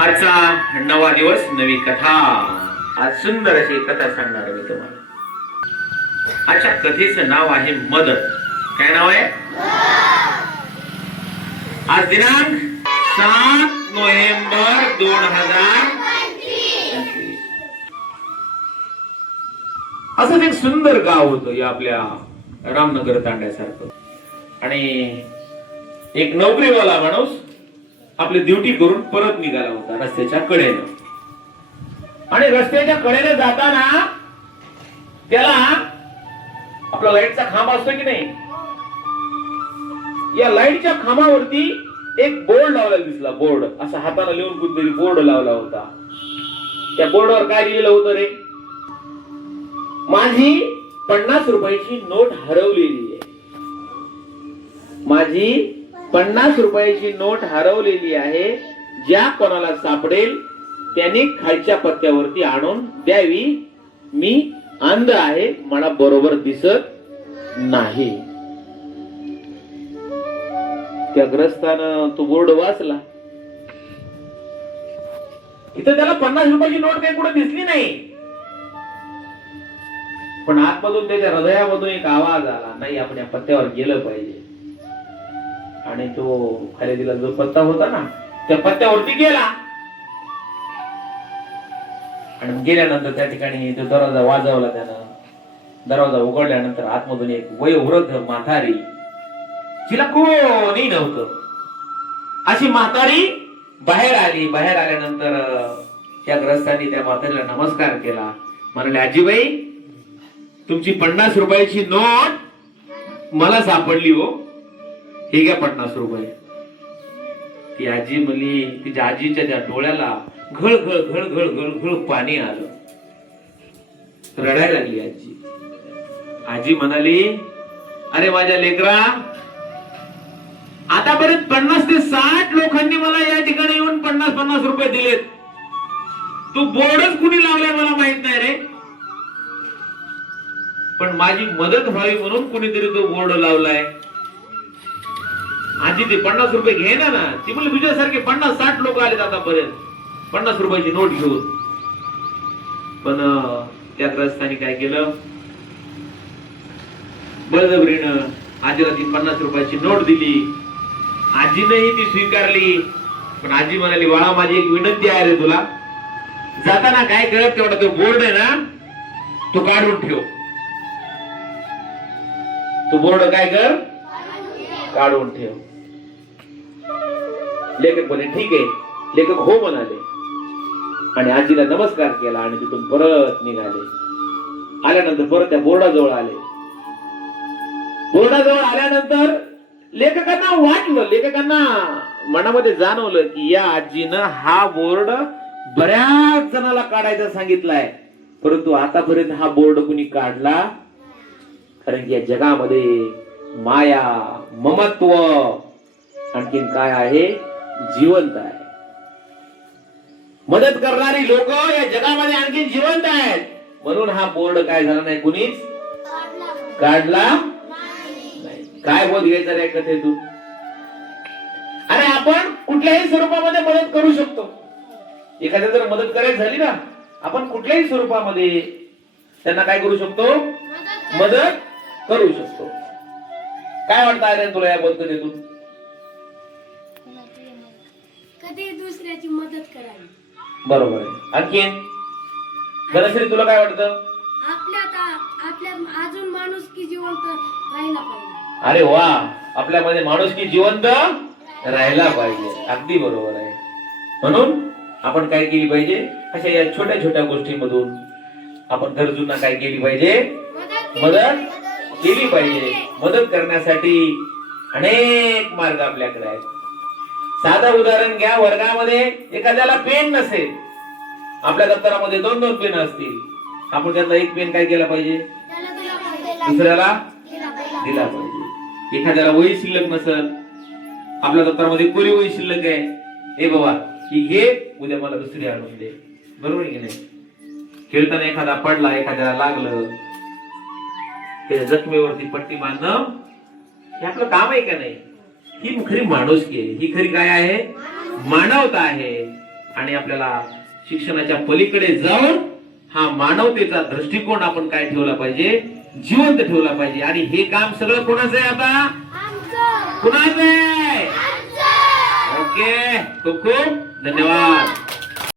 आजचा नवा दिवस नवी कथा. आज सुंदर अशी कथा सांगणार आहे मी तुम्हाला. आजच्या कथेचं नाव आहे मदत काय नाव आहे? आज दिनांक सात नोव्हेंबर दोन हजार असंच एक सुंदर गाव होतं या आपल्या रामनगर तांड्यासारखं. आणि एक नोकरीवाला माणूस आपली ड्युटी करून परत निघाला होता रस्त्याच्या कडेनं. आणि रस्त्याच्या कडेने जाताना त्याला आपला लाईटचा खांब असतो की नाही? या लाईटच्या खांबावरती एक बोर्ड लावलेला दिसला बोर्ड. असा हाताला लिहून कुठेतरी बोर्ड लावला होता. त्या बोर्डवर काय लिहिलेलं होतं रे? माझी पन्नास रुपयाची नोट हरवलेली आहे. माझी पन्नास रुपयाची नोट हरवलेली आहे. ज्या कोणाला सापडेल त्याने खालच्या पत्त्यावरती आणून द्यावी. मी अंध आहे मला बरोबर दिसत नाही. त्या ग्रस्तानं तो बोर्ड वाचला. इथं त्याला पन्नास रुपयाची नोट काही कुठे दिसली नाही. पण आतमधून त्याच्या हृदयामधून एक आवाज आला नाही आपण या पत्त्यावर गेलं पाहिजे. आणि तो खरेदीला जो पत्ता होता ना त्या पत्त्यावरती गेला. आणि गेल्यानंतर त्या ठिकाणी तो दरवाजा वाजवला त्यानं. दरवाजा उघडल्यानंतर आतमधून एक वयोवृद्ध म्हातारी तिला कोणी नव्हतं अशी म्हातारी बाहेर आली. बाहेर आल्यानंतर त्या ग्रस्तांनी त्या म्हातारीला नमस्कार केला. म्हणाले आजीबाई तुमची पन्नास रुपयाची नोट मला सापडली हो. हे घ्या पन्नास रुपये. ती आजी म्हणली तिच्या आजीच्या त्या डोळ्याला घळ घळ घळ घळ घळ घळ पाणी आलं. रडायला लागली आजी. आजी म्हणाली अरे माझ्या लेकरा आतापर्यंत पन्नास ते साठ लोकांनी मला या ठिकाणी येऊन पन्नास पन्नास रुपये दिलेत. तू बोर्डच कुणी लावलाय मला माहीत नाही रे. पण माझी मदत व्हावी म्हणून कुणीतरी तो बोर्ड लावलाय. आजी ते पन्नास रुपये घे ना ना. ती म्हणजे तुझ्यासारखे पन्नास साठ लोक आले आतापर्यंत पन्नास रुपयाची नोट घेऊन. पण त्या ग्रस्तानी काय केलं? बळजबरीनं आजीला ती पन्नास रुपयाची नोट दिली. आजीनंही ती स्वीकारली. पण आजी म्हणाली बाळा माझी एक विनंती आहे रे तुला. जाताना काय करत तेवढा तो बोर्ड आहे ना तो काढून ठेव. तो बोर्ड काय कर? काढून ठेव. लेखक म्हणे ठीक आहे. लेखक हो म्हणाले. आणि आजीला नमस्कार केला आणि तिथून परत निघाले. आल्यानंतर परत त्या बोर्डाजवळ आले. बोर्डाजवळ आल्यानंतर लेखकांना वाटलं लेखकांना मनामध्ये जाणवलं की या आजीनं हा बोर्ड बऱ्याच जणाला काढायचा सांगितलाय. परंतु आतापर्यंत हा बोर्ड कुणी काढला? कारण की या जगामध्ये माया ममत्व आणखीन काय आहे? जिवंत आहे मदत करणारी लोक या जगामध्ये आणखी जिवंत आहेत. म्हणून हा बोर्ड काय झाला नाही कुणीच? काढला नाही. काय बोध घ्यायचा रे कथेतून? अरे आपण कुठल्याही स्वरूपामध्ये मदत करू शकतो. एखाद्या जर मदत करायची झाली ना आपण कुठल्याही स्वरूपामध्ये त्यांना काय करू शकतो? मदत करू शकतो. काय वाटतं आर्यन तुला या पद्धतीतून कधी दुसऱ्याची मदत करावी? बरोबर आहे. आणखीन धनश्री तुला काय वाटतं? आपल्यात आ- आपल्यात अजून माणूस की जिवंत राहिला पाहिजे. अरे वा. आपल्यामध्ये माणूस की जिवंत राहायला पाहिजे. अगदी बरोबर आहे. म्हणून आपण काय केली पाहिजे? अशा या छोट्या छोट्या गोष्टींमधून आपण गरजूंना काय केली पाहिजे? मदत केली पाहिजे. मदत करण्यासाठी अनेक मार्ग आपल्याकडे आहेत. साधं उदाहरण घ्या वर्गामध्ये एखाद्याला पेन नसेल. आपल्या दप्तरामध्ये दोन दोन पेन असतील. आपण त्यातला एक पेन काय केला पाहिजे? दुसऱ्याला दिला पाहिजे. एखाद्याला वही शिल्लक नसल. आपल्या दप्तरामध्ये कोरी वही शिल्लक आहे? हे बाबा की घे उद्या मला दुसरी आणून दे. बरोबर आहे की नाही? खेळताना एखादा पडला एखाद्याला लागलं त्याच्या जखमेवरती पट्टी बांधणं हे आपलं काम आहे का नाही? ही खरी माणूस आहे. ही खरी काय आहे? मानवता आहे. आणि आपल्याला शिक्षणाच्या पलीकडे जाऊन हा मानवतेचा दृष्टिकोन आपण काय ठेवला पाहिजे? जिवंत ठेवला पाहिजे. आणि हे काम सगळं कोणाचं आहे आता? कुणाचं आहे? ओके. खूप खूप धन्यवाद.